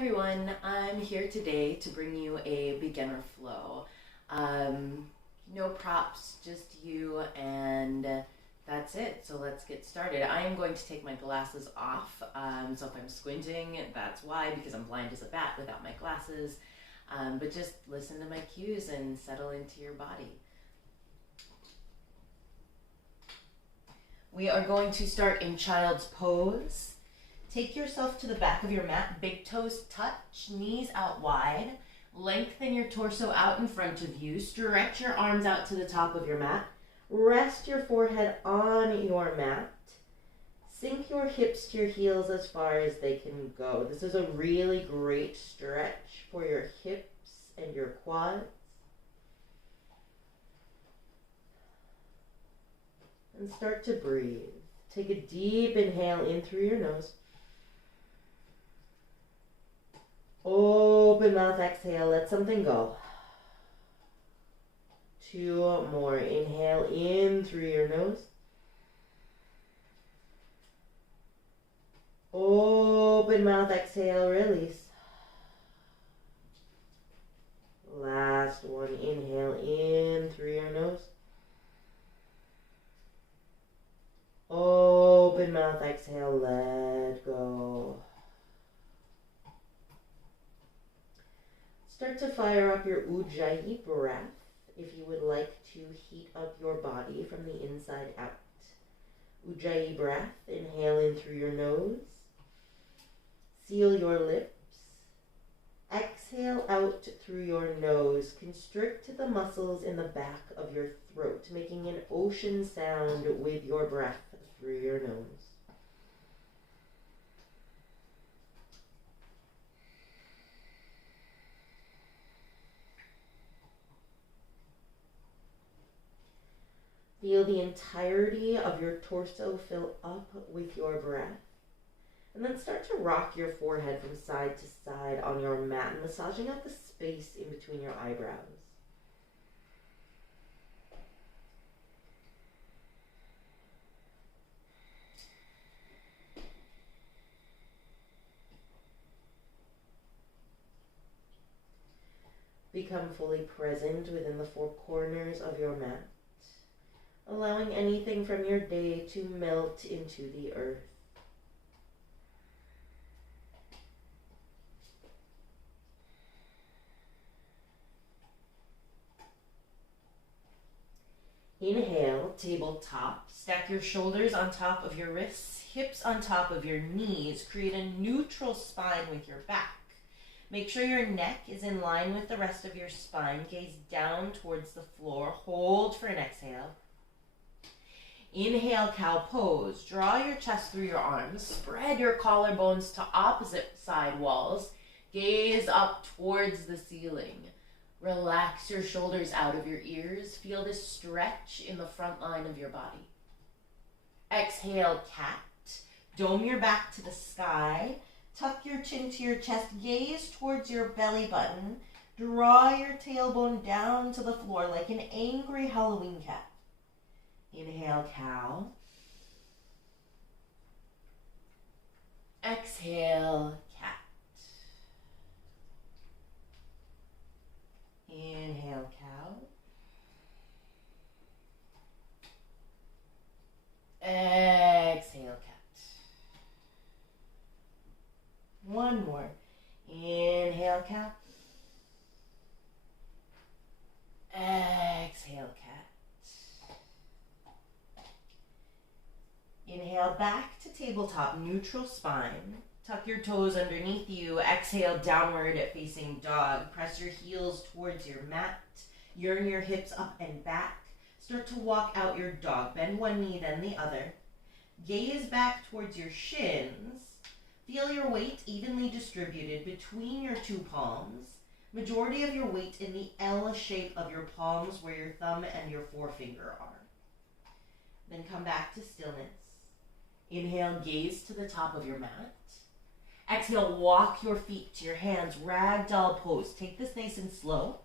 everyone, I'm here today to bring you a beginner flow. No props, just you, and that's it. So let's get started. I am going to take my glasses off. So if I'm squinting, that's why, because I'm blind as a bat without my glasses. But just listen to my cues and settle into your body. We are going to start in child's pose. Take yourself to the back of your mat, big toes touch, knees out wide. Lengthen your torso out in front of you. Stretch your arms out to the top of your mat. Rest your forehead on your mat. Sink your hips to your heels as far as they can go. This is a really great stretch for your hips and your quads. And start to breathe. Take a deep inhale in through your nose. Open mouth, exhale, let something go. 2 more. Inhale in through your nose. Open mouth, exhale, release. Last one. Inhale in through your nose. Open mouth, exhale, let go. Start to fire up your Ujjayi breath if you would like to heat up your body from the inside out. Ujjayi breath, inhale in through your nose. Seal your lips. Exhale out through your nose. Constrict the muscles in the back of your throat, making an ocean sound with your breath through your nose. Feel the entirety of your torso fill up with your breath. And then start to rock your forehead from side to side on your mat, massaging out the space in between your eyebrows. Become fully present within the 4 corners of your mat, allowing anything from your day to melt into the earth. Inhale, tabletop. Stack your shoulders on top of your wrists, hips on top of your knees. Create a neutral spine with your back. Make sure your neck is in line with the rest of your spine. Gaze down towards the floor. Hold for an exhale. Inhale, cow pose. Draw your chest through your arms. Spread your collarbones to opposite side walls. Gaze up towards the ceiling. Relax your shoulders out of your ears. Feel this stretch in the front line of your body. Exhale, cat. Dome your back to the sky. Tuck your chin to your chest. Gaze towards your belly button. Draw your tailbone down to the floor like an angry Halloween cat. Inhale, cow. Exhale, cat. Inhale, cow. Exhale, cat. One more. Inhale, cow. Exhale, cat. Inhale, back to tabletop, neutral spine. Tuck your toes underneath you. Exhale, downward facing dog. Press your heels towards your mat. Yearn your hips up and back. Start to walk out your dog. Bend one knee, then the other. Gaze back towards your shins. Feel your weight evenly distributed between your 2 palms. Majority of your weight in the L shape of your palms where your thumb and your forefinger are. Then come back to stillness. Inhale, gaze to the top of your mat. Exhale, walk your feet to your hands, ragdoll pose. Take this nice and slow.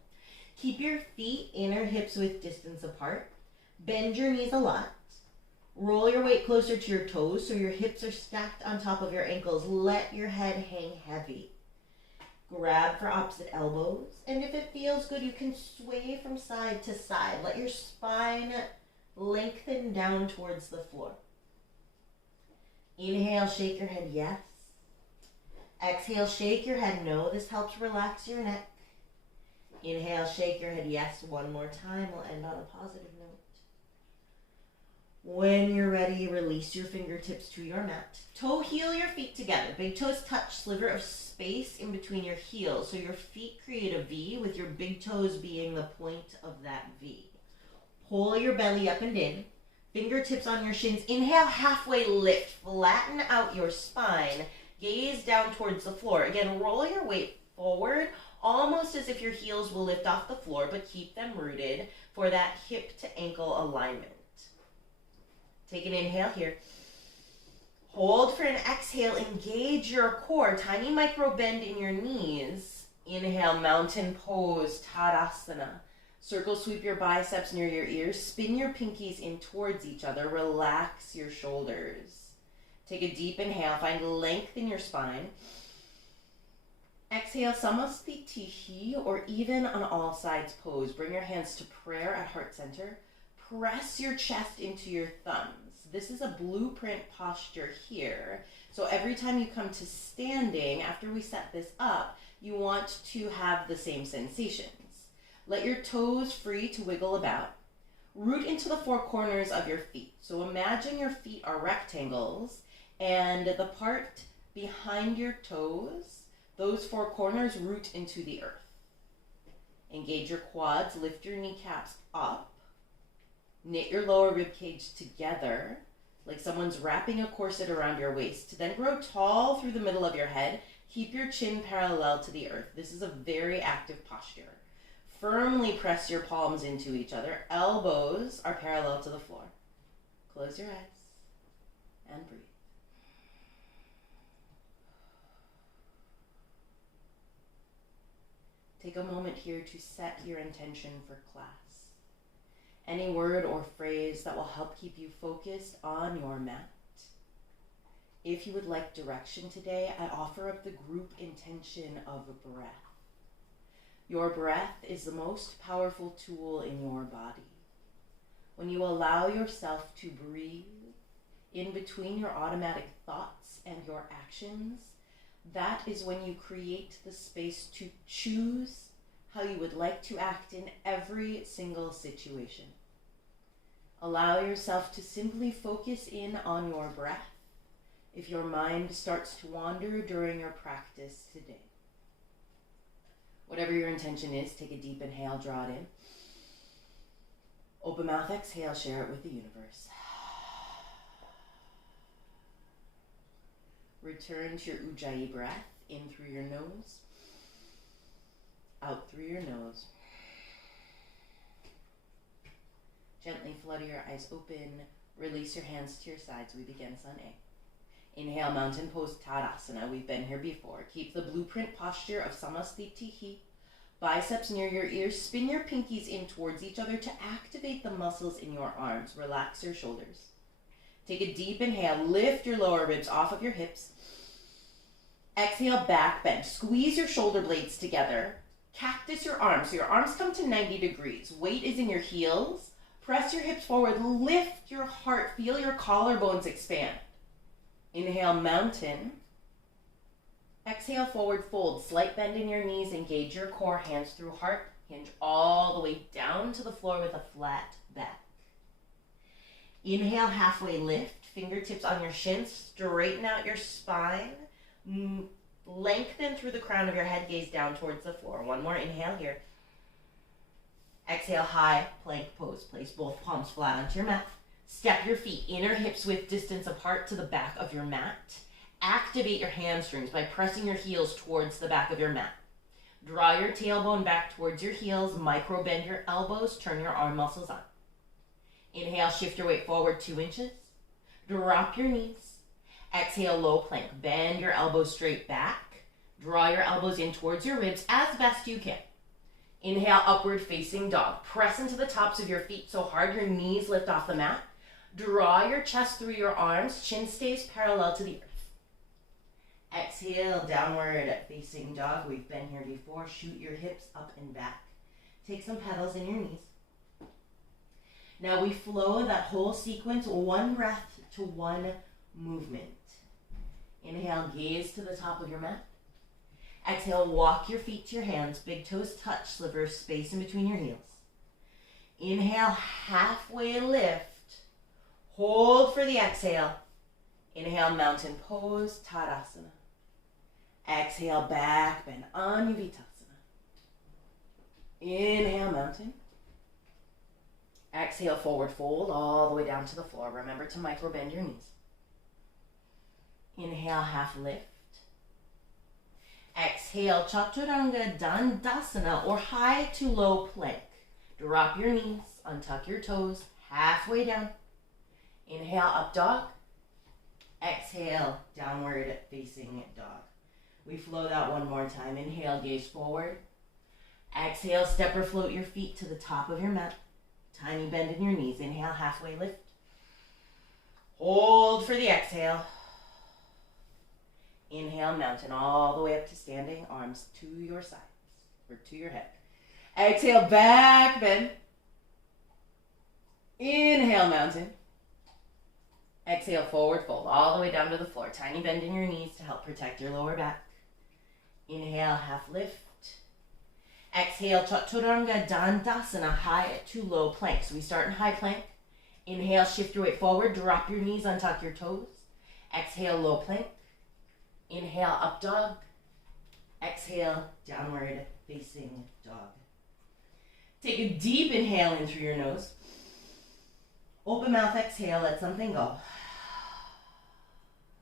Keep your feet inner hips width distance apart. Bend your knees a lot. Roll your weight closer to your toes so your hips are stacked on top of your ankles. Let your head hang heavy. Grab for opposite elbows, and if it feels good, you can sway from side to side. Let your spine lengthen down towards the floor. Inhale, shake your head yes. Exhale, shake your head no. This helps relax your neck. Inhale, shake your head yes. One more time. We'll end on a positive note. When you're ready, release your fingertips to your mat. Toe heel your feet together. Big toes touch, sliver of space in between your heels. So your feet create a V with your big toes being the point of that V. Pull your belly up and in. Fingertips on your shins. Inhale, halfway lift. Flatten out your spine. Gaze down towards the floor. Again, roll your weight forward, almost as if your heels will lift off the floor, but keep them rooted for that hip to ankle alignment. Take an inhale here. Hold for an exhale. Engage your core. Tiny micro bend in your knees. Inhale, mountain pose, Tadasana. Circle sweep your biceps near your ears. Spin your pinkies in towards each other. Relax your shoulders. Take a deep inhale. Find length in your spine. Exhale, Samastitihi, or even an all sides pose. Bring your hands to prayer at heart center. Press your chest into your thumbs. This is a blueprint posture here. So every time you come to standing, after we set this up, you want to have the same sensations. Let your toes free to wiggle about. Root into the four corners of your feet. So imagine your feet are rectangles, and the part behind your toes, those four corners, root into the earth. Engage your quads, lift your kneecaps up. Knit your lower rib cage together, like someone's wrapping a corset around your waist. Then grow tall through the middle of your head. Keep your chin parallel to the earth. This is a very active posture. Firmly press your palms into each other. Elbows are parallel to the floor. Close your eyes and breathe. Take a moment here to set your intention for class. Any word or phrase that will help keep you focused on your mat. If you would like direction today, I offer up the group intention of breath. Your breath is the most powerful tool in your body. When you allow yourself to breathe in between your automatic thoughts and your actions, that is when you create the space to choose how you would like to act in every single situation. Allow yourself to simply focus in on your breath if your mind starts to wander during your practice today. Whatever your intention is, take a deep inhale, draw it in. Open mouth, exhale, share it with the universe. Return to your Ujjayi breath, in through your nose, out through your nose. Gently flutter your eyes open. Release your hands to your sides. We begin Sun A. Inhale, mountain pose, Tadasana. We've been here before. Keep the blueprint posture of Samastitihi. Biceps near your ears. Spin your pinkies in towards each other to activate the muscles in your arms. Relax your shoulders. Take a deep inhale. Lift your lower ribs off of your hips. Exhale, back bend. Squeeze your shoulder blades together. Cactus your arms. So your arms come to 90 degrees. Weight is in your heels. Press your hips forward. Lift your heart. Feel your collarbones expand. Inhale, mountain. Exhale, forward fold. Slight bend in your knees. Engage your core. Hands through heart. Hinge all the way down to the floor with a flat back. Inhale, halfway lift. Fingertips on your shins. Straighten out your spine. Lengthen through the crown of your head. Gaze down towards the floor. One more inhale here. Exhale, high plank pose. Place both palms flat onto your mat. Step your feet, inner hips width distance apart to the back of your mat. Activate your hamstrings by pressing your heels towards the back of your mat. Draw your tailbone back towards your heels. Micro bend your elbows. Turn your arm muscles on. Inhale, shift your weight forward 2 inches. Drop your knees. Exhale, low plank. Bend your elbows straight back. Draw your elbows in towards your ribs as best you can. Inhale, upward facing dog. Press into the tops of your feet so hard your knees lift off the mat. Draw your chest through your arms. Chin stays parallel to the earth. Exhale, downward facing dog. We've been here before. Shoot your hips up and back. Take some pedals in your knees. Now we flow that whole sequence, one breath to one movement. Inhale, gaze to the top of your mat. Exhale, walk your feet to your hands. Big toes touch, slivers space in between your heels. Inhale, halfway lift. Hold for the exhale. Inhale, mountain pose, Tadasana. Exhale, back bend, Anuvitasana. Inhale, mountain. Exhale, forward fold all the way down to the floor. Remember to micro bend your knees. Inhale, half lift. Exhale, chaturanga dandasana, or high to low plank. Drop your knees, untuck your toes, halfway down. Inhale, up dog. Exhale, downward facing dog. We flow that one more time. Inhale, gaze forward. Exhale, step or float your feet to the top of your mat. Tiny bend in your knees. Inhale, halfway lift. Hold for the exhale. Inhale, mountain all the way up to standing, arms to your sides, or to your head. Exhale, back bend. Inhale, mountain. Exhale, forward fold, all the way down to the floor. Tiny bend in your knees to help protect your lower back. Inhale, half lift. Exhale, chaturanga dandasana, high to low plank. So we start in high plank. Inhale, shift your weight forward, drop your knees, untuck your toes. Exhale, low plank. Inhale, up dog. Exhale, downward facing dog. Take a deep inhale in through your nose. Open mouth, exhale, let something go.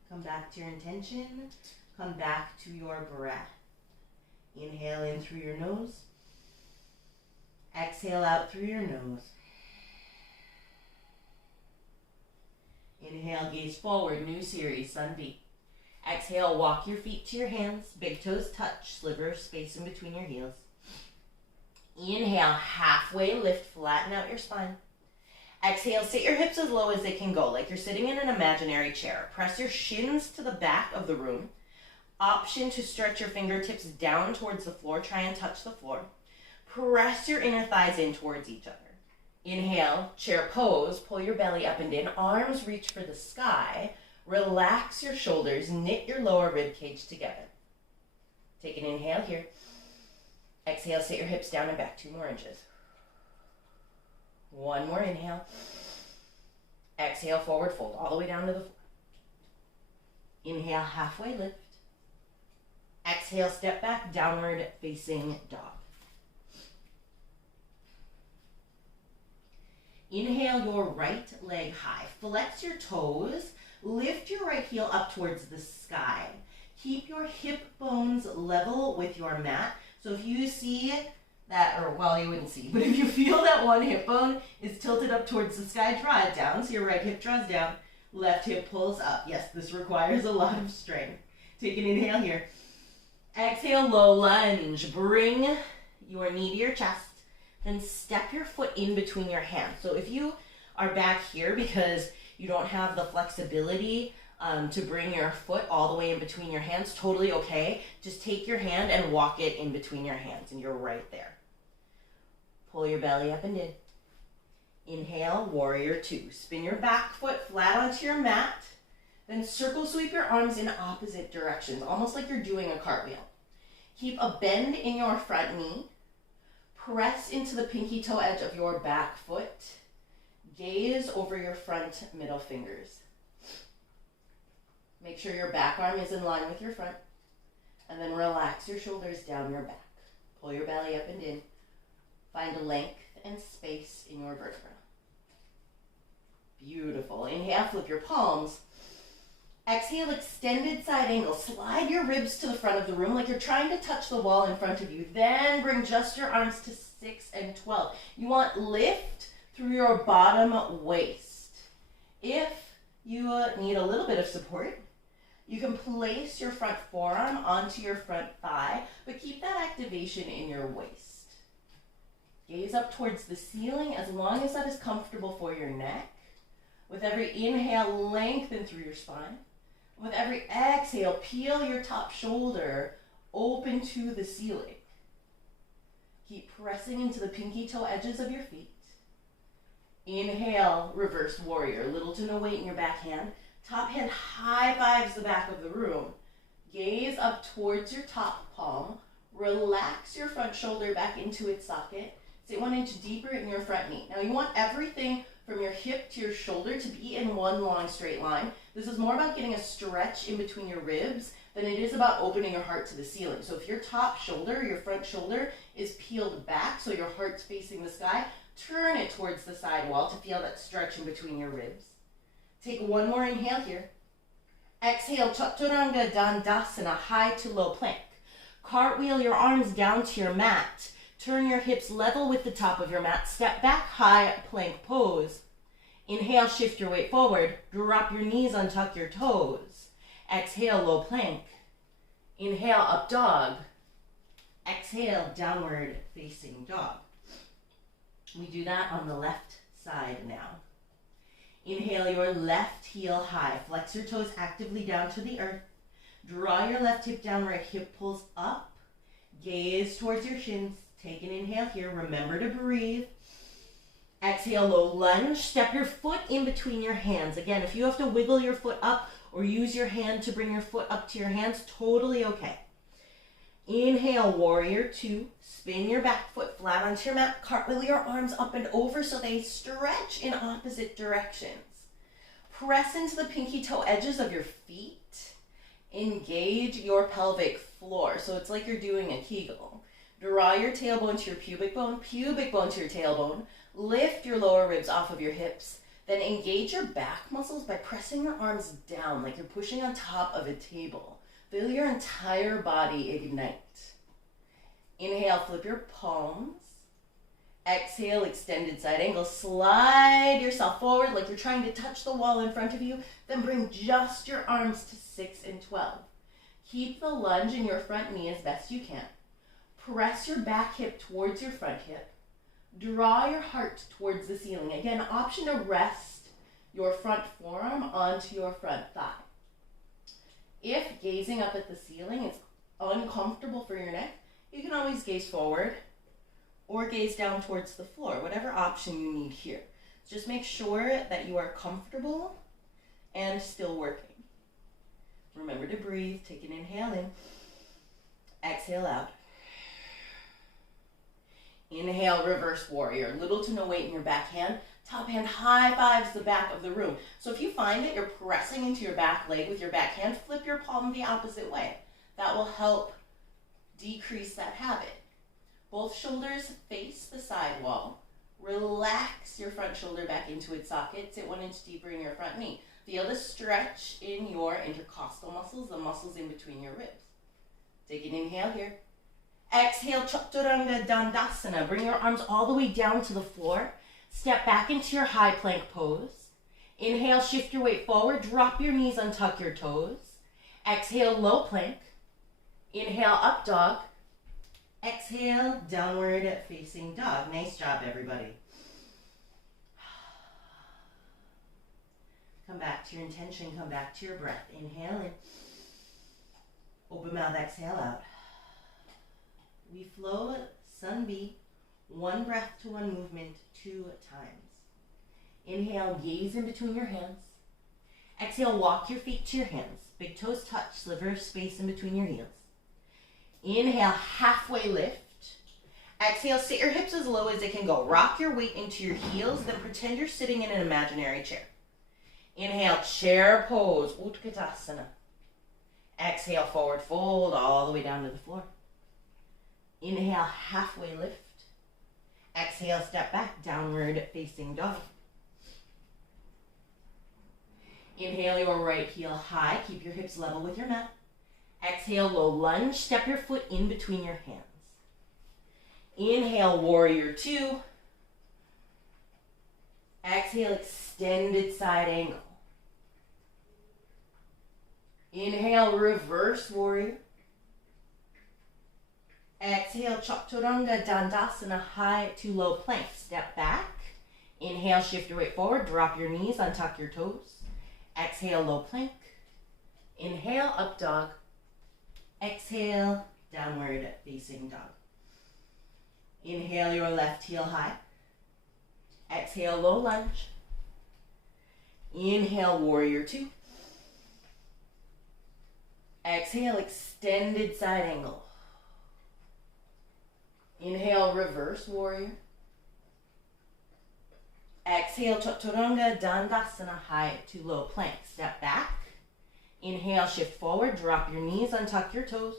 Come back to your intention. Come back to your breath. Inhale in through your nose. Exhale out through your nose. Inhale, gaze forward, new series, sun V. Exhale, walk your feet to your hands. Big toes touch, slivers space in between your heels. Inhale, halfway lift, flatten out your spine. Exhale, sit your hips as low as they can go, like you're sitting in an imaginary chair. Press your shins to the back of the room. Option to stretch your fingertips down towards the floor. Try and touch the floor. Press your inner thighs in towards each other. Inhale, chair pose. Pull your belly up and in. Arms reach for the sky. Relax your shoulders. Knit your lower rib cage together. Take an inhale here. Exhale, sit your hips down and back 2 more inches. One more inhale. Exhale, forward fold all the way down to the floor. Inhale, halfway lift. Exhale, step back, downward facing dog. Inhale your right leg high. Flex your toes. Lift your right heel up towards the sky. Keep your hip bones level with your mat. So if you see that, or well, you wouldn't see, but if you feel that one hip bone is tilted up towards the sky, draw it down. So your right hip draws down, left hip pulls up. Yes, this requires a lot of strength. Take an inhale here. Exhale, low lunge. Bring your knee to your chest. Then step your foot in between your hands. So if you are back here because you don't have the flexibility to bring your foot all the way in between your hands, totally okay. Just take your hand and walk it in between your hands and you're right there. Pull your belly up and in. Inhale, warrior 2. Spin your back foot flat onto your mat. Then circle sweep your arms in opposite directions, almost like you're doing a cartwheel. Keep a bend in your front knee. Press into the pinky toe edge of your back foot. Gaze over your front middle fingers. Make sure your back arm is in line with your front. And then relax your shoulders down your back. Pull your belly up and in. Find length and space in your vertebra. Beautiful. Inhale, flip your palms. Exhale, extended side angle. Slide your ribs to the front of the room like you're trying to touch the wall in front of you. Then bring just your arms to 6 and 12. You want lift through your bottom waist. If you need a little bit of support, you can place your front forearm onto your front thigh, but keep that activation in your waist. Gaze up towards the ceiling as long as that is comfortable for your neck. With every inhale, lengthen through your spine. With every exhale, peel your top shoulder open to the ceiling. Keep pressing into the pinky toe edges of your feet. Inhale, reverse warrior. Little to no weight in your back hand. Top hand high fives the back of the room. Gaze up towards your top palm. Relax your front shoulder back into its socket. Sit 1 inch deeper in your front knee. Now you want everything from your hip to your shoulder to be in one long straight line. This is more about getting a stretch in between your ribs than it is about opening your heart to the ceiling. So if your top shoulder, your front shoulder is peeled back, so your heart's facing the sky, turn it towards the side wall to feel that stretch in between your ribs. Take one more inhale here. Exhale, chaturanga dandasana, high to low plank. Cartwheel your arms down to your mat. Turn your hips level with the top of your mat. Step back, high plank pose. Inhale, shift your weight forward. Drop your knees, untuck your toes. Exhale, low plank. Inhale, up dog. Exhale, downward facing dog. We do that on the left side now. Inhale your left heel high. Flex your toes actively down to the earth. Draw your left hip down, right hip pulls up. Gaze towards your shins. Take an inhale here. Remember to breathe. Exhale, low lunge. Step your foot in between your hands. Again, if you have to wiggle your foot up or use your hand to bring your foot up to your hands, totally okay. Inhale, warrior two. Spin your back foot flat onto your mat. Cartwheel your arms up and over so they stretch in opposite directions. Press into the pinky toe edges of your feet. Engage your pelvic floor. So it's like you're doing a Kegel. Draw your tailbone to your pubic bone to your tailbone. Lift your lower ribs off of your hips. Then engage your back muscles by pressing your arms down like you're pushing on top of a table. Feel your entire body ignite. Inhale, flip your palms. Exhale, extended side angle. Slide yourself forward like you're trying to touch the wall in front of you. Then bring just your arms to 6 and 12. Keep the lunge in your front knee as best you can. Press your back hip towards your front hip. Draw your heart towards the ceiling. Again, option to rest your front forearm onto your front thigh. If gazing up at the ceiling is uncomfortable for your neck, you can always gaze forward or gaze down towards the floor, whatever option you need here. Just make sure that you are comfortable and still working. Remember to breathe. Take an inhale in. Exhale out. Inhale, reverse warrior. Little to no weight in your back hand. Top hand high fives the back of the room. So if you find that you're pressing into your back leg with your back hand, flip your palm the opposite way. That will help decrease that habit. Both shoulders face the side wall. Relax your front shoulder back into its socket. Sit 1 inch deeper in your front knee. Feel the stretch in your intercostal muscles, the muscles in between your ribs. Take an inhale here. Exhale, chaturanga dandasana. Bring your arms all the way down to the floor. Step back into your high plank pose. Inhale, shift your weight forward. Drop your knees, untuck your toes. Exhale, low plank. Inhale, up dog. Exhale, downward facing dog. Nice job, everybody. Come back to your intention. Come back to your breath. Inhale in. Open mouth, exhale out. We flow sun B, 1 breath to 1 movement, 2 times. Inhale, gaze in between your hands. Exhale, walk your feet to your hands. Big toes touch, sliver of space in between your heels. Inhale, halfway lift. Exhale, sit your hips as low as they can go. Rock your weight into your heels, then pretend you're sitting in an imaginary chair. Inhale, chair pose, Utkatasana. Exhale, forward fold all the way down to the floor. Inhale, halfway lift. Exhale, step back, downward facing dog. Inhale your right heel high. Keep your hips level with your mat. Exhale, low lunge. Step your foot in between your hands. Inhale, warrior two. Exhale, extended side angle. Inhale, reverse warrior. Exhale, chaturanga dandasana, high to low plank. Step back. Inhale, shift your weight forward. Drop your knees, untuck your toes. Exhale, low plank. Inhale, up dog. Exhale, downward facing dog. Inhale your left heel high. Exhale, low lunge. Inhale, warrior two. Exhale, extended side angle. Inhale, reverse warrior. Exhale, chaturanga, dandasana, high to low plank. Step back. Inhale, shift forward, drop your knees, untuck your toes.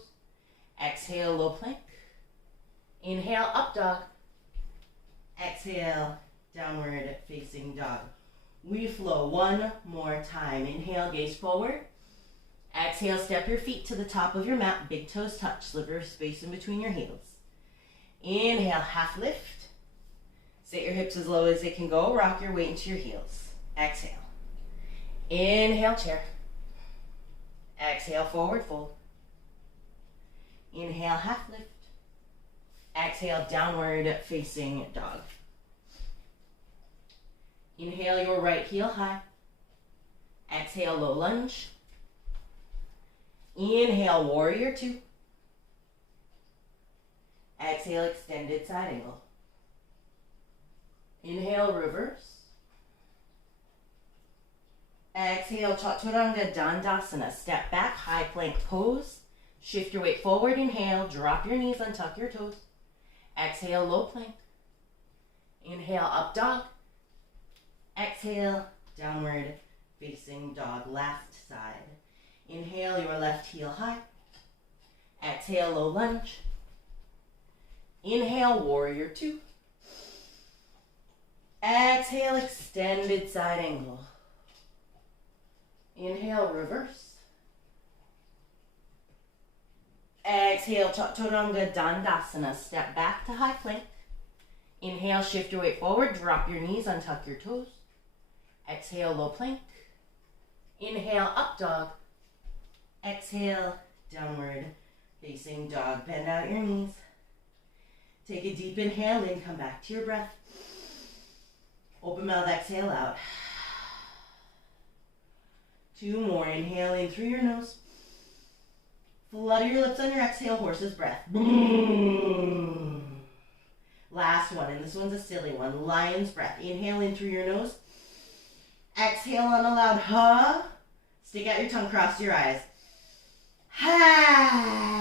Exhale, low plank. Inhale, up dog. Exhale, downward facing dog. We flow one more time. Inhale, gaze forward. Exhale, step your feet to the top of your mat. Big toes touch, sliver space in between your heels. Inhale, half lift. Sit your hips as low as they can go. Rock your weight into your heels. Exhale. Inhale, chair. Exhale, forward fold. Inhale, half lift. Exhale, downward facing dog. Inhale your right heel high. Exhale, low lunge. Inhale, warrior two. Exhale, extended side angle. Inhale, reverse. Exhale, chaturanga, dandasana. Step back, high plank pose. Shift your weight forward, inhale, drop your knees, untuck your toes. Exhale, low plank. Inhale, up dog. Exhale, downward facing dog, last side. Inhale, your left heel high. Exhale, low lunge. Inhale, warrior two. Exhale, extended side angle. Inhale, reverse. Exhale, chaturanga, dandasana. Step back to high plank. Inhale, shift your weight forward, drop your knees, untuck your toes. Exhale, low plank. Inhale, up dog. Exhale, downward facing dog. Bend out your knees. Take a deep inhale in, come back to your breath. Open mouth, exhale out. Two more. Inhale in through your nose. Flutter your lips on your exhale, horse's breath. Last one, and this one's a silly one. Lion's breath. Inhale in through your nose. Exhale on a loud ha. Stick out your tongue, cross your eyes. Ha.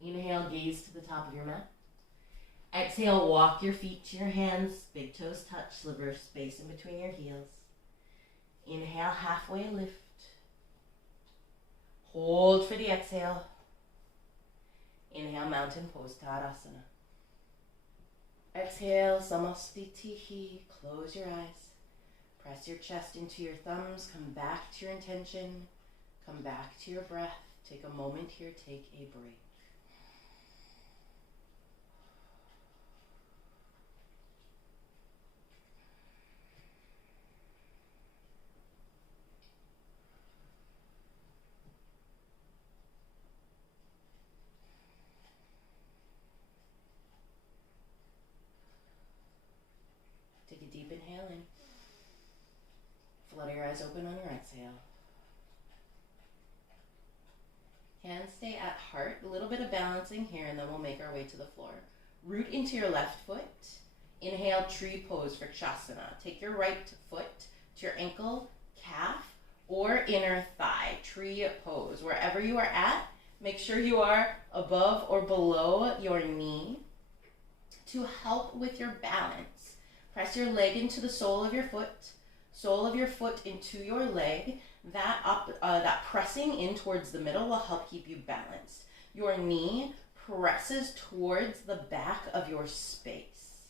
Inhale, gaze to the top of your mat. Exhale, walk your feet to your hands. Big toes touch, sliver space in between your heels. Inhale, halfway lift. Hold for the exhale. Inhale, mountain pose, Tadasana. Exhale, Samastitihi. Close your eyes. Press your chest into your thumbs. Come back to your intention. Come back to your breath. Take a moment here. Take a break. Take a deep inhale in. Flutter your eyes open on your exhale. Hands stay at heart. A little bit of balancing here, and then we'll make our way to the floor. Root into your left foot. Inhale, tree pose for Chasana. Take your right foot to your ankle, calf, or inner thigh. Tree pose. Wherever you are at, make sure you are above or below your knee. To help with your balance, press your leg into the sole of your foot into your leg. That pressing in towards the middle will help keep you balanced. Your knee presses towards the back of your space.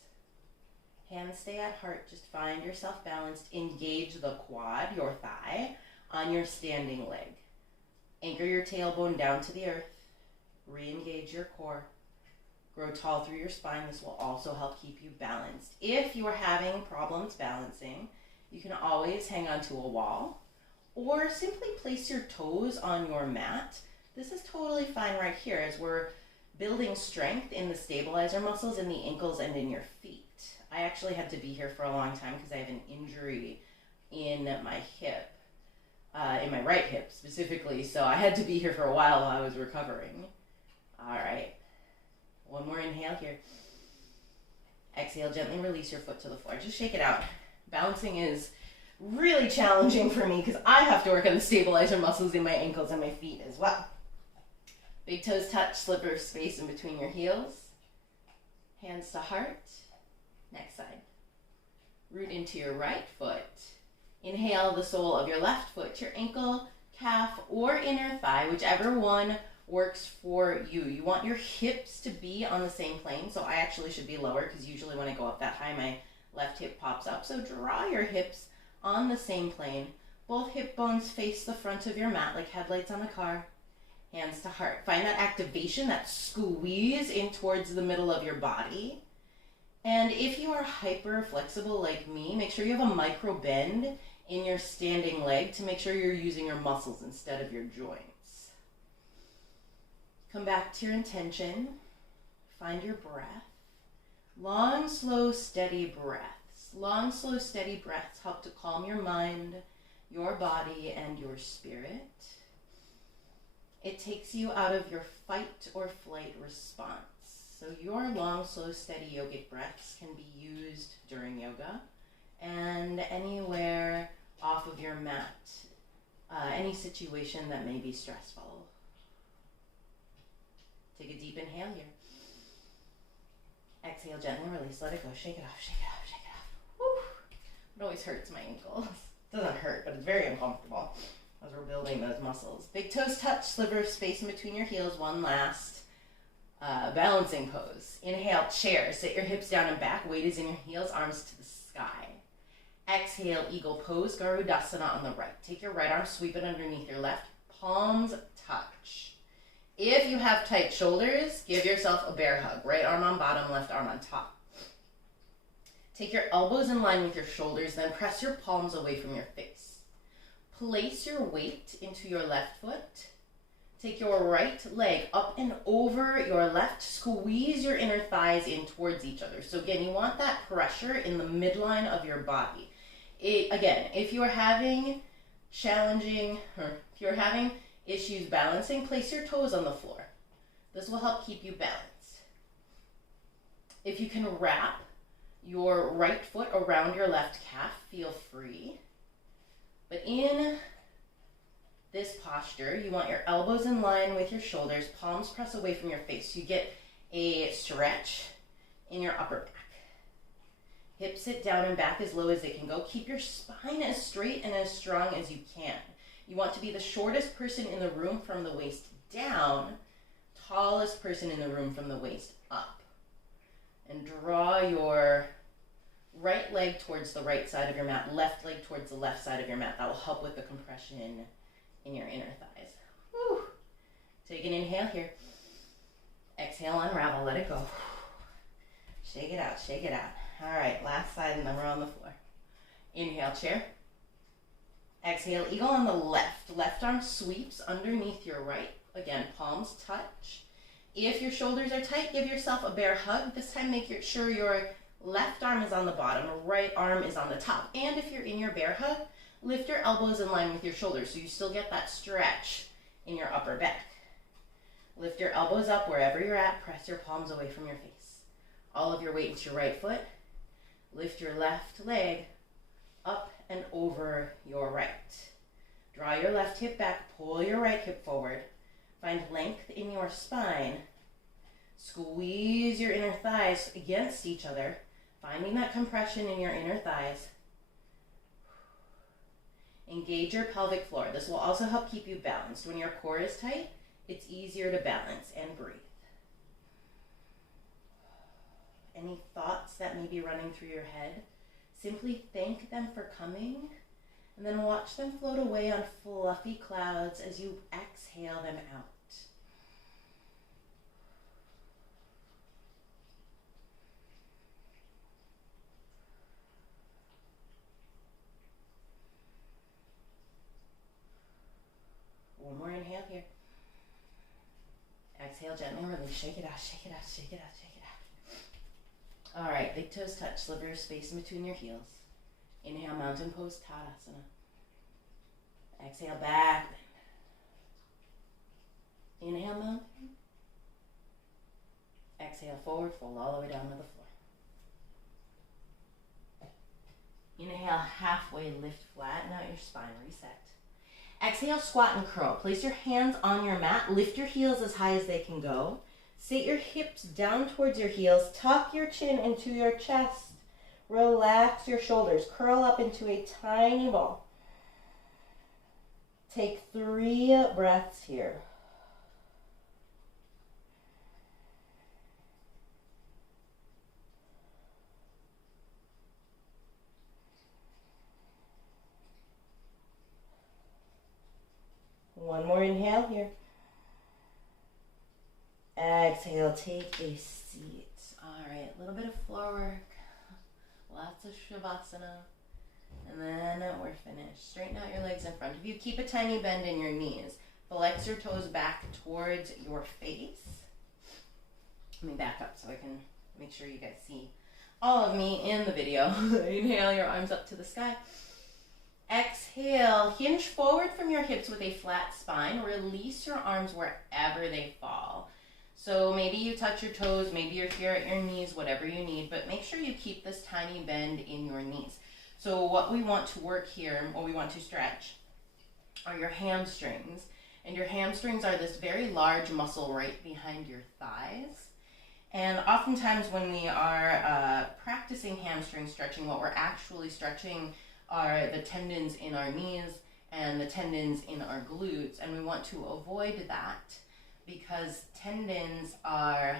Hands stay at heart. Just find yourself balanced. Engage the quad, your thigh, on your standing leg. Anchor your tailbone down to the earth. Re-engage your core. Grow tall through your spine. This will also help keep you balanced. If you are having problems balancing, you can always hang onto a wall or simply place your toes on your mat. This is totally fine right here as we're building strength in the stabilizer muscles in the ankles and in your feet. I actually had to be here for a long time because I have an injury in my hip, in my right hip specifically, so I had to be here for a while I was recovering. All right. One more inhale here. Exhale, gently release your foot to the floor. Just shake it out. Balancing is really challenging for me because I have to work on the stabilizer muscles in my ankles and my feet as well. Big toes touch, slipper space in between your heels. Hands to heart. Next side. Root into your right foot. Inhale the sole of your left foot, your ankle, calf, or inner thigh, whichever one works for you. You want your hips to be on the same plane, so I actually should be lower because usually when I go up that high, my left hip pops up. So draw your hips on the same plane. Both hip bones face the front of your mat like headlights on a car. Hands to heart. Find that activation, that squeeze in towards the middle of your body. And if you are hyper flexible like me, make sure you have a micro bend in your standing leg to make sure you're using your muscles instead of your joints. Come back to your intention. Find your breath. Long, slow, steady breaths. Long, slow, steady breaths help to calm your mind, your body, and your spirit. It takes you out of your fight or flight response. So your long, slow, steady yogic breaths can be used during yoga and anywhere off of your mat, any situation that may be stressful. Take a deep inhale here. Exhale, gently release, let it go. Shake it off, shake it off, shake it off. Woo. It always hurts my ankles. It doesn't hurt, but it's very uncomfortable as we're building those muscles. Big toes touch, sliver space in between your heels. One last balancing pose. Inhale, chair. Sit your hips down and back. Weight is in your heels, arms to the sky. Exhale, eagle pose, Garudasana on the right. Take your right arm, sweep it underneath your left. Palms touch. If you have tight shoulders, give yourself a bear hug. Right arm on bottom, left arm on top. Take your elbows in line with your shoulders, then press your palms away from your face. Place your weight into your left foot. Take your right leg up and over your left. Squeeze your inner thighs in towards each other. So again, you want that pressure in the midline of your body. Again, if you're having issues balancing, place your toes on the floor. This will help keep you balanced. If you can wrap your right foot around your left calf, feel free. But in this posture, you want your elbows in line with your shoulders, palms press away from your face. You get a stretch in your upper back. Hips sit down and back as low as they can go. Keep your spine as straight and as strong as you can. You want to be the shortest person in the room from the waist down, tallest person in the room from the waist up. And draw your right leg towards the right side of your mat, left leg towards the left side of your mat. That will help with the compression in your inner thighs. Whew. Take an inhale here. Exhale, unravel, let it go. Shake it out, shake it out. All right, last side and then we're on the floor. Inhale, chair. Exhale, eagle on the left. Left arm sweeps underneath your right. Again, palms touch. If your shoulders are tight, give yourself a bear hug. This time make sure your left arm is on the bottom, right arm is on the top. And if you're in your bear hug, lift your elbows in line with your shoulders so you still get that stretch in your upper back. Lift your elbows up wherever you're at. Press your palms away from your face. All of your weight into your right foot. Lift your left leg up and over your right. Draw your left hip back, pull your right hip forward. Find length in your spine. Squeeze your inner thighs against each other, finding that compression in your inner thighs. Engage your pelvic floor. This will also help keep you balanced. When your core is tight, it's easier to balance and breathe. Any thoughts that may be running through your head? Simply thank them for coming and then watch them float away on fluffy clouds as you exhale them out. One more inhale here. Exhale, gently release. Shake it out, shake it out, shake it out, shake it out. All right, big toes touch, sliver space in between your heels. Inhale, mountain pose, Tadasana. Exhale, back bend. Inhale, mountain. Exhale, forward fold all the way down to the floor. Inhale, halfway lift, flatten out your spine, reset. Exhale, squat and curl. Place your hands on your mat. Lift your heels as high as they can go. Sit your hips down towards your heels. Tuck your chin into your chest. Relax your shoulders. Curl up into a tiny ball. Take 3 breaths here. One more inhale here. Exhale, take a seat. All right, a little bit of floor work. Lots of Shavasana. And then we're finished. Straighten out your legs in front of you. Keep a tiny bend in your knees. Flex your toes back towards your face. Let me back up so I can make sure you guys see all of me in the video. Inhale, your arms up to the sky. Exhale, hinge forward from your hips with a flat spine. Release your arms wherever they fall. So maybe you touch your toes, maybe you're here at your knees, whatever you need, but make sure you keep this tiny bend in your knees. So what we want to work here, what we want to stretch, are your hamstrings. And your hamstrings are this very large muscle right behind your thighs. And oftentimes when we are practicing hamstring stretching, what we're actually stretching are the tendons in our knees and the tendons in our glutes. And we want to avoid that because tendons are,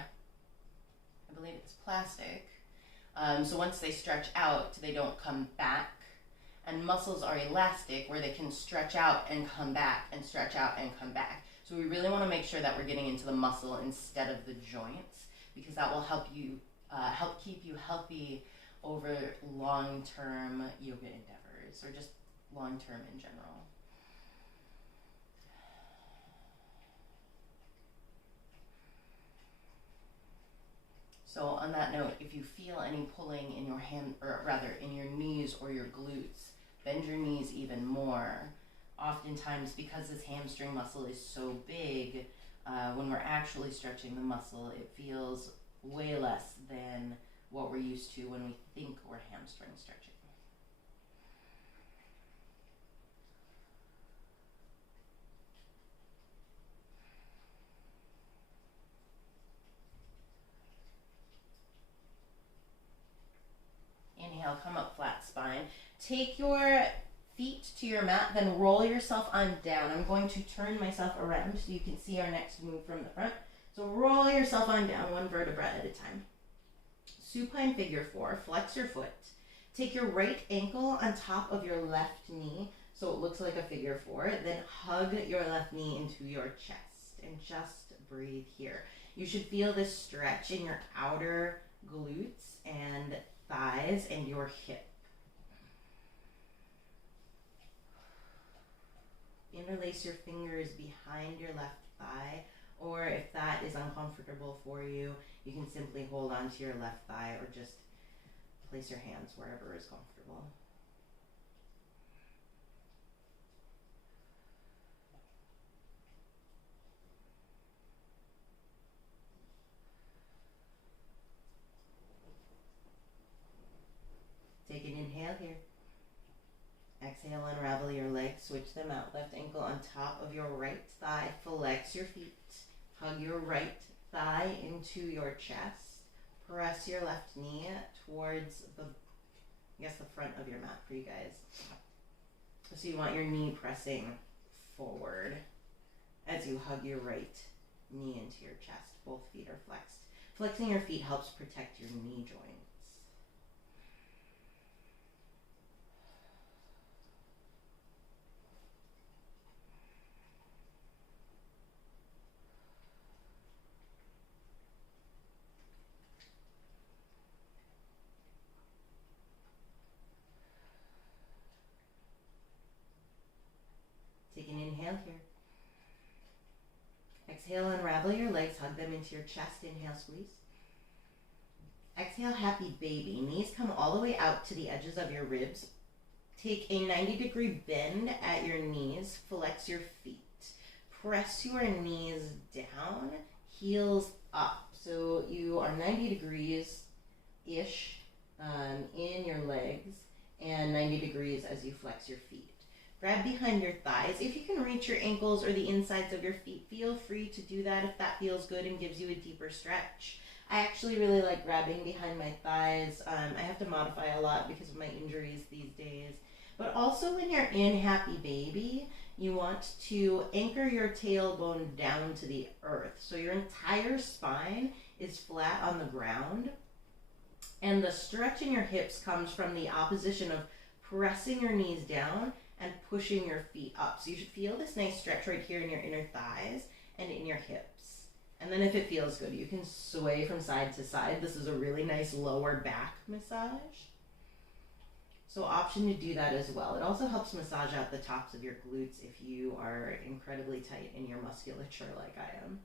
I believe it's plastic. So once they stretch out, they don't come back. And muscles are elastic where they can stretch out and come back and stretch out and come back. So we really want to make sure that we're getting into the muscle instead of the joints, because that will help you, help keep you healthy over long-term yoga endeavors or just long-term in general. So on that note, if you feel any pulling in your hand, or rather in your knees or your glutes, bend your knees even more. Oftentimes, because this hamstring muscle is so big, when we're actually stretching the muscle, it feels way less than what we're used to when we think we're hamstring stretching. Inhale, come up flat spine. Take your feet to your mat, then roll yourself on down. I'm going to turn myself around so you can see our next move from the front. So roll yourself on down, one vertebra at a time. Supine figure 4, flex your foot. Take your right ankle on top of your left knee so it looks like a figure 4. Then hug your left knee into your chest and just breathe here. You should feel this stretch in your outer glutes and thighs and your hip. Interlace your fingers behind your left thigh, or if that is uncomfortable for you, you can simply hold on to your left thigh or just place your hands wherever is comfortable. Take an inhale here. Exhale, unravel your legs, switch them out. Left ankle on top of your right thigh. Flex your feet. Hug your right thigh into your chest. Press your left knee towards the front of your mat for you guys. So you want your knee pressing forward as you hug your right knee into your chest. Both feet are flexed. Flexing your feet helps protect your knee joints. Take an inhale here. Exhale, unravel your legs, hug them into your chest. Inhale, squeeze. Exhale, happy baby. Knees come all the way out to the edges of your ribs. Take a 90-degree bend at your knees, flex your feet. Press your knees down, heels up. So you are 90 degrees-ish in your legs and 90 degrees as you flex your feet. Grab behind your thighs. If you can reach your ankles or the insides of your feet, feel free to do that if that feels good and gives you a deeper stretch. I actually really like grabbing behind my thighs. I have to modify a lot because of my injuries these days. But also when you're in Happy Baby, you want to anchor your tailbone down to the earth. So your entire spine is flat on the ground. And the stretch in your hips comes from the opposition of pressing your knees down and pushing your feet up. So you should feel this nice stretch right here in your inner thighs and in your hips. And then if it feels good, you can sway from side to side. This is a really nice lower back massage. So option to do that as well. It also helps massage out the tops of your glutes if you are incredibly tight in your musculature like I am.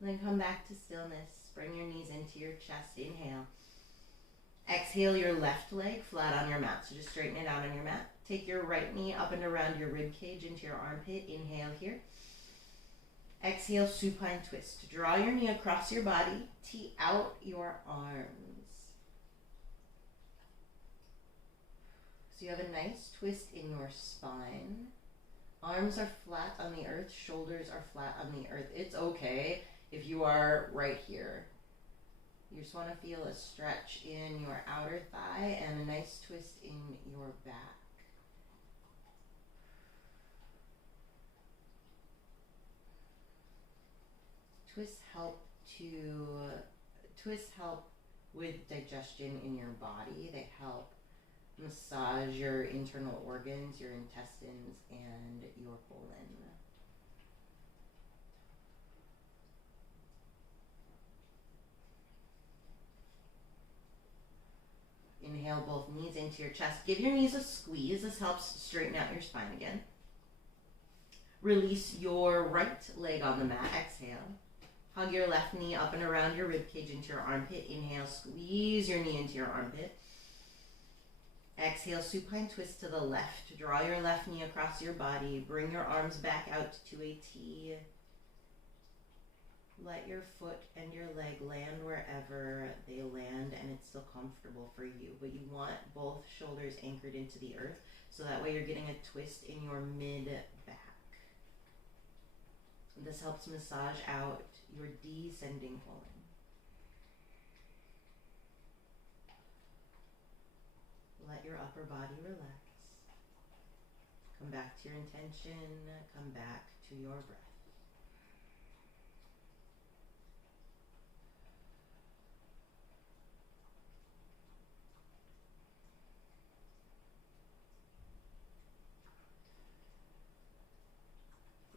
Then come back to stillness. Bring your knees into your chest. Inhale. Exhale your left leg flat on your mat. So just straighten it out on your mat. Take your right knee up and around your rib cage into your armpit. Inhale here. Exhale, supine twist. Draw your knee across your body. Tee out your arms. So you have a nice twist in your spine. Arms are flat on the earth. Shoulders are flat on the earth. It's okay if you are right here. You just want to feel a stretch in your outer thigh and a nice twist in your back. Twists help with digestion in your body. They help massage your internal organs, your intestines, and your colon. Inhale both knees into your chest. Give your knees a squeeze. This helps straighten out your spine again. Release your right leg on the mat. Exhale. Hug your left knee up and around your ribcage into your armpit. Inhale, squeeze your knee into your armpit. Exhale, supine twist to the left. Draw your left knee across your body. Bring your arms back out to a T. Let your foot and your leg land wherever they land and it's still comfortable for you. But you want both shoulders anchored into the earth so that way you're getting a twist in your mid-back. This helps massage out your descending colon. Let your upper body relax. Come back to your intention. Come back to your breath.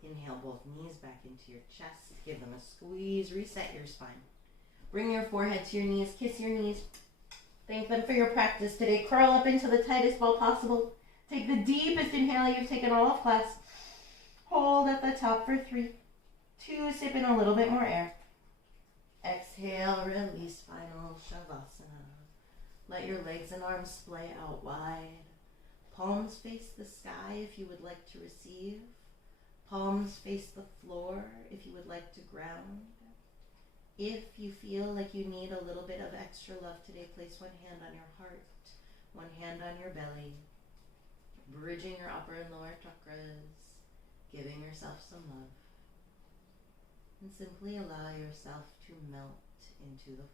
Inhale both knees back into your chest. Give them a squeeze. Reset your spine. Bring your forehead to your knees. Kiss your knees. Thank them for your practice today. Curl up into the tightest ball possible. Take the deepest inhale you've taken all of class. Hold at the top for 3, 2, sip in a little bit more air. Exhale, release, final Shavasana. Let your legs and arms splay out wide. Palms face the sky if you would like to receive. Palms face the floor if you would like to ground. If you feel like you need a little bit of extra love today, place one hand on your heart, one hand on your belly, bridging your upper and lower chakras, giving yourself some love. And simply allow yourself to melt into the floor.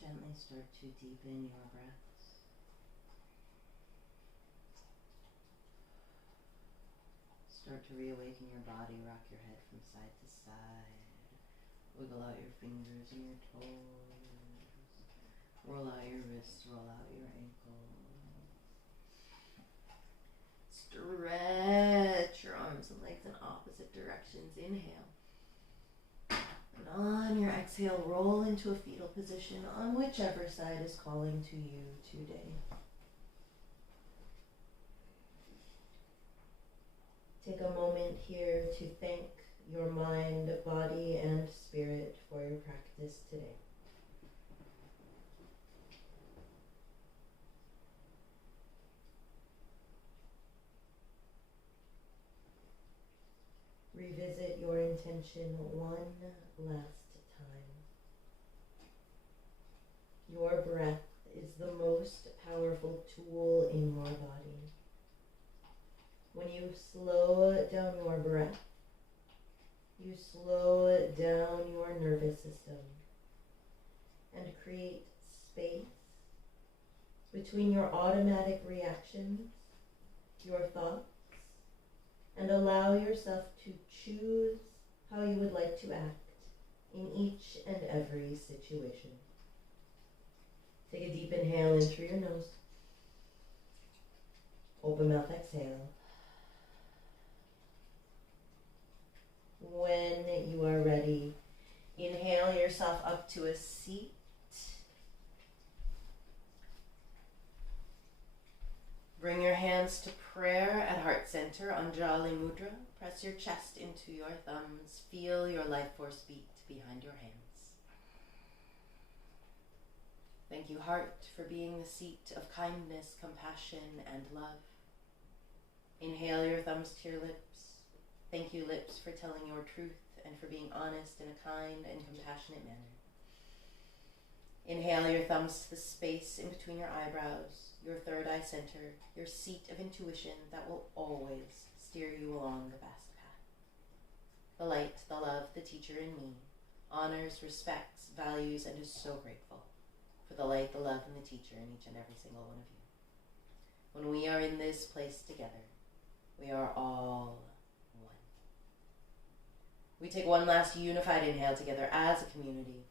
gently start to deepen your breaths. Start to reawaken your body, rock your head from side to side. Wiggle out your fingers and your toes. Roll out your wrists, roll out your ankles. Stretch your arms and legs in opposite directions. Inhale. And on your exhale, roll into a fetal position on whichever side is calling to you today. Take a moment here to thank your mind, body, and spirit for your practice today. Revisit your intention one last time. Your breath is the most powerful tool in your body. When you slow down your breath, you slow down your nervous system and create space between your automatic reactions, your thoughts, and allow yourself to choose how you would like to act in each and every situation. Take a deep inhale in through your nose. Open mouth, exhale. When you are ready, inhale yourself up to a seat. Bring your hands to prayer at heart center, Anjali Mudra. Press your chest into your thumbs. Feel your life force beat behind your hands. Thank you, heart, for being the seat of kindness, compassion, and love. Inhale your thumbs to your lips. Thank you, lips, for telling your truth and for being honest in a kind and compassionate manner. Inhale your thumbs to the space in between your eyebrows, your third eye center, your seat of intuition that will always steer you along the best path. The light, the love, the teacher in me honors, respects, values, and is so grateful for the light, the love, and the teacher in each and every single one of you. When we are in this place together, we are all one. We take one last unified inhale together as a community.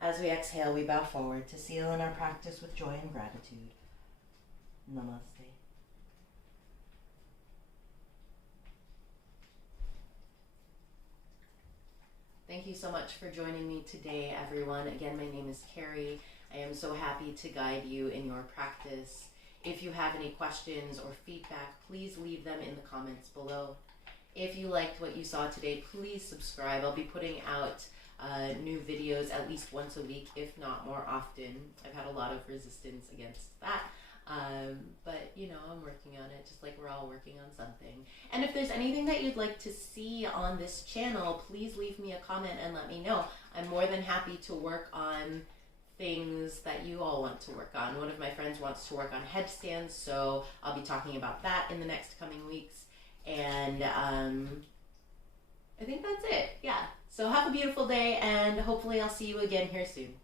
As we exhale, we bow forward to seal in our practice with joy and gratitude. Namaste. Thank you so much for joining me today, everyone. Again, my name is Carrie. I am so happy to guide you in your practice. If you have any questions or feedback, please leave them in the comments below. If you liked what you saw today, please subscribe. I'll be putting out new videos at least once a week, if not more often. I've had a lot of resistance against that. But you know, I'm working on it, just like we're all working on something. And if there's anything that you'd like to see on this channel, please leave me a comment and let me know. I'm more than happy to work on things that you all want to work on. One of my friends wants to work on headstands, so I'll be talking about that in the next coming weeks. And I think that's it. Yeah. So have a beautiful day, and hopefully I'll see you again here soon.